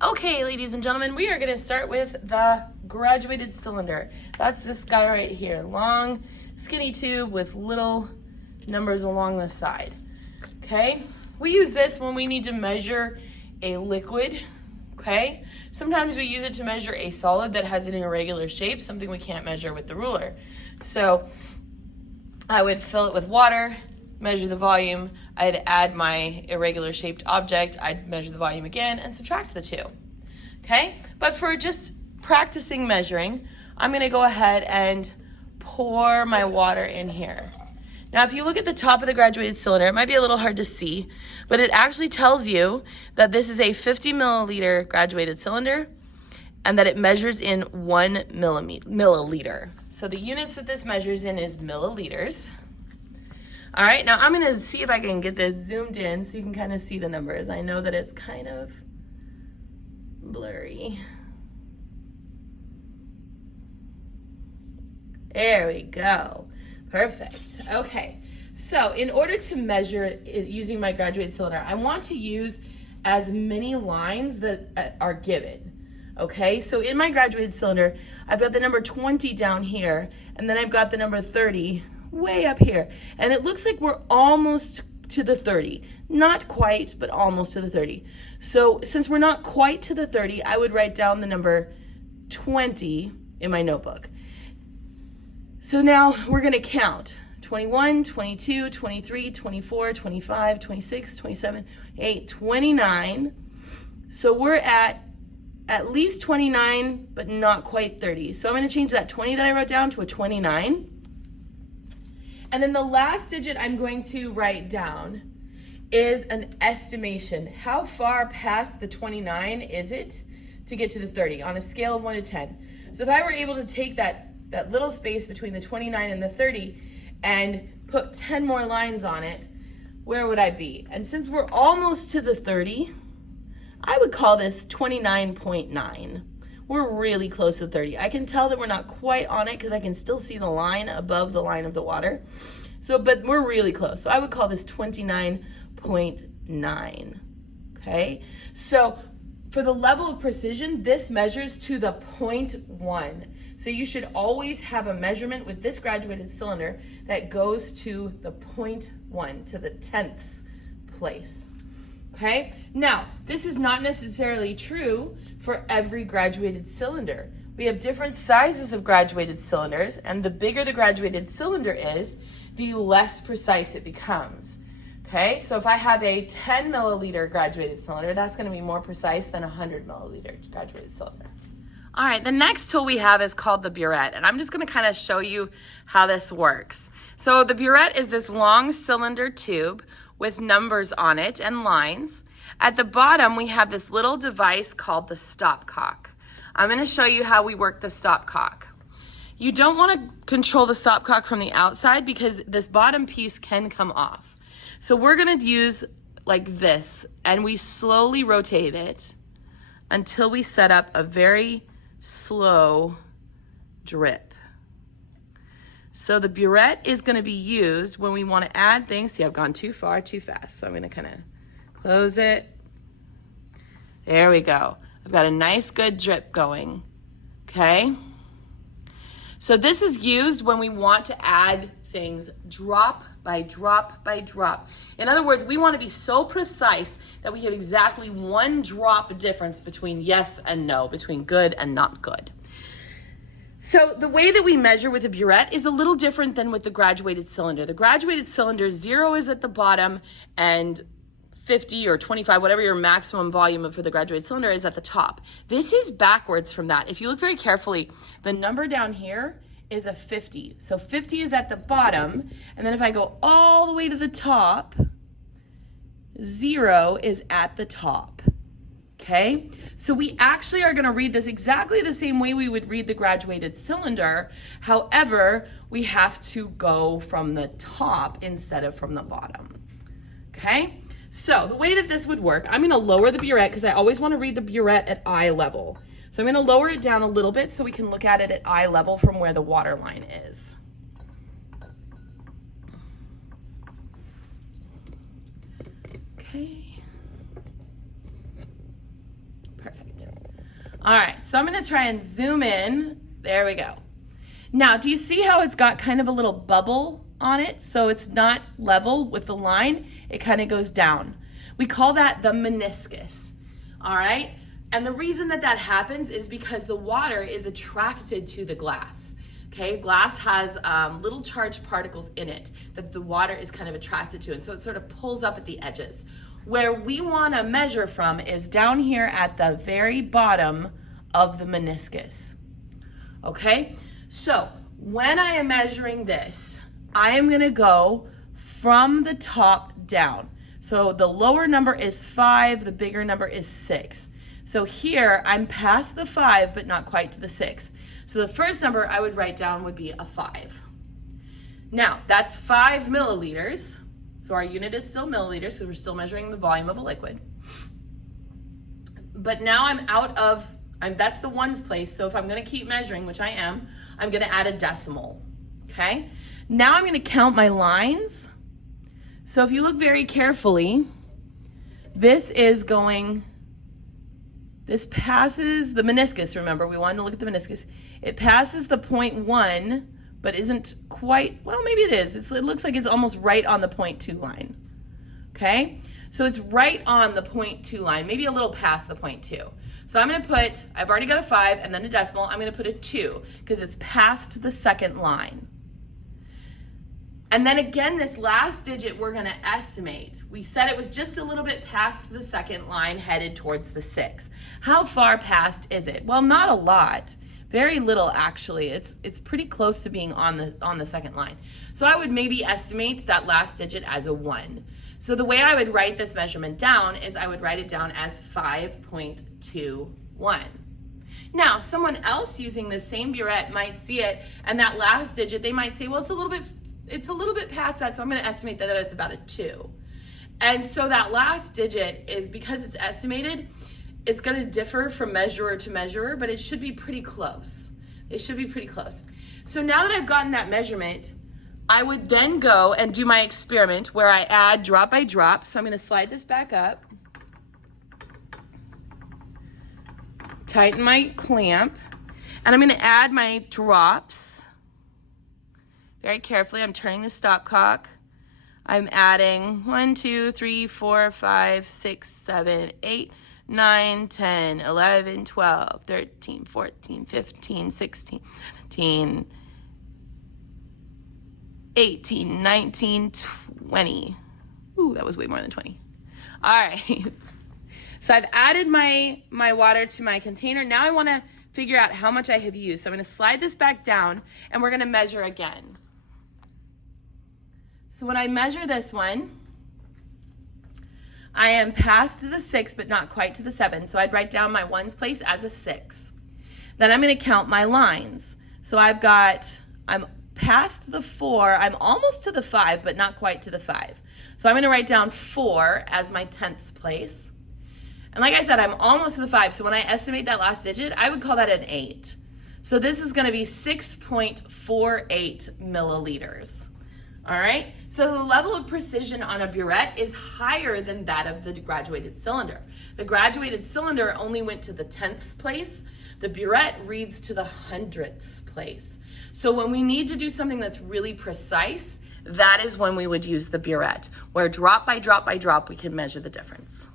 Okay, ladies and gentlemen, we are going to start with the graduated cylinder. That's this guy right here, long, skinny tube with little numbers along the side. Okay, we use this when we need to measure a liquid. Okay, sometimes we use it to measure a solid that has an irregular shape, something we can't measure with the ruler. So I would fill it with water, measure the volume, I'd add my irregular shaped object, I'd measure the volume again and subtract the two. Okay, but for just practicing measuring, I'm gonna go ahead and pour my water in here. Now, if you look at the top of the graduated cylinder, it might be a little hard to see, but it actually tells you that this is a 50 milliliter graduated cylinder and that it measures in 1 milliliter. So the units that this measures in is milliliters. All right, now I'm gonna see if I can get this zoomed in so you can kind of see the numbers. I know that it's kind of blurry. There we go. Perfect. Okay, so in order to measure it using my graduated cylinder, I want to use as many lines that are given. Okay, so in my graduated cylinder, I've got the number 20 down here, and then I've got the number 30 way up here. And it looks like we're almost to the 30. Not quite, but almost to the 30. So since we're not quite to the 30, I would write down the number 20 in my notebook. So now we're gonna count. 21, 22, 23, 24, 25, 26, 27, 28, 29. So we're at least 29, but not quite 30. So I'm gonna change that 20 that I wrote down to a 29. And then the last digit I'm going to write down is an estimation. How far past the 29 is it to get to the 30 on a scale of 1 to 10? So if I were able to take that little space between the 29 and the 30 and put 10 more lines on it, where would I be? And since we're almost to the 30, I would call this 29.9. We're really close to 30. I can tell that we're not quite on it because I can still see the line above the line of the water. So, but we're really close. So I would call this 29.9. Okay? So for the level of precision, this measures to the 0.1. So you should always have a measurement with this graduated cylinder that goes to the 0.1, to the tenths place. Okay? Now, this is not necessarily true for every graduated cylinder. We have different sizes of graduated cylinders, and the bigger the graduated cylinder is, the less precise it becomes. Okay, so if I have a 10 milliliter graduated cylinder, that's going to be more precise than a 100 milliliter graduated cylinder. All right, the next tool we have is called the burette, and I'm just going to kind of show you how this works. So the burette is this long cylinder tube with numbers on it and lines. At the bottom, we have this little device called the stopcock. I'm going to show you how we work the stopcock. You don't want to control the stopcock from the outside because this bottom piece can come off. So we're going to use like this, and we slowly rotate it until we set up a very slow drip. So the burette is going to be used when we want to add things. See, I've gone too far, too fast. So I'm going to kind of close it. There we go. I've got a nice good drip going. Okay. So this is used when we want to add things drop by drop by drop. In other words, we want to be so precise that we have exactly one drop difference between yes and no, between good and not good. So the way that we measure with a burette is a little different than with the graduated cylinder. The graduated cylinder, 0 is at the bottom and 50 or 25, whatever your maximum volume for the graduated cylinder is, at the top. This is backwards from that. If you look very carefully, the number down here is a 50. So 50 is at the bottom, and then if I go all the way to the top, 0 is at the top. Okay? So we actually are going to read this exactly the same way we would read the graduated cylinder. However, we have to go from the top instead of from the bottom. Okay? So the way that this would work, I'm going to lower the burette because I always want to read the burette at eye level. So I'm going to lower it down a little bit so we can look at it at eye level from where the water line is. Okay. Perfect. All right, so I'm gonna try and zoom in. There we go. Now, do you see how it's got kind of a little bubble on it? So it's not level with the line, it kind of goes down. We call that the meniscus, all right? And the reason that that happens is because the water is attracted to the glass. Okay, glass has little charged particles in it that the water is kind of attracted to, and so it sort of pulls up at the edges. Where we want to measure from is down here at the very bottom of the meniscus. Okay, so when I am measuring this, I am going to go from the top down. So the lower number is 5, the bigger number is 6. So here I'm past the 5, but not quite to the 6. So the first number I would write down would be a 5. Now, that's 5 milliliters. So our unit is still milliliters, so we're still measuring the volume of a liquid. But now that's the ones place, so if I'm gonna keep measuring, which I am, I'm gonna add a decimal, okay? Now I'm gonna count my lines. So if you look very carefully, this passes the meniscus, remember, we wanted to look at the meniscus. It passes the 0.1, but isn't quite, well, maybe it is. It looks like it's almost right on the 0.2 line, okay? So it's right on the 0.2 line, maybe a little past the 0.2. So I'm gonna I've already got a 5 and then a decimal, I'm gonna put a 2 because it's past the second line. And then again, this last digit we're gonna estimate. We said it was just a little bit past the second line headed towards the 6. How far past is it? Well, not a lot. Very little actually. It's pretty close to being on the second line. So I would maybe estimate that last digit as a 1. So the way I would write this measurement down is I would write it down as 5.21. Now, someone else using the same burette might see it, and that last digit, they might say, well, it's a little bit past that, so I'm going to estimate that it's about a 2. And so that last digit is, because it's estimated, it's going to differ from measurer to measurer, but it should be pretty close. It should be pretty close. So now that I've gotten that measurement, I would then go and do my experiment where I add drop by drop. So I'm going to slide this back up, tighten my clamp, and I'm going to add my drops. Very carefully, I'm turning the stopcock. I'm adding 1, 2, 3, 4, 5, 6, 7, 8, 9, 10, 11, 12, 13, 14, 15, 16, 17, 18, 19, 20. Ooh, that was way more than 20. All right. So I've added my water to my container. Now I want to figure out how much I have used. So I'm going to slide this back down and we're going to measure again. So when I measure this one, I am past the 6, but not quite to the 7. So I'd write down my ones place as a 6. Then I'm going to count my lines. So I'm past the 4, I'm almost to the 5, but not quite to the 5. So I'm going to write down 4 as my 10ths place. And like I said, I'm almost to the 5. So when I estimate that last digit, I would call that an 8. So this is going to be 6.48 milliliters. All right, so the level of precision on a burette is higher than that of the graduated cylinder. The graduated cylinder only went to the 10ths place. The burette reads to the 100ths place. So when we need to do something that's really precise, that is when we would use the burette, where drop by drop by drop, we can measure the difference.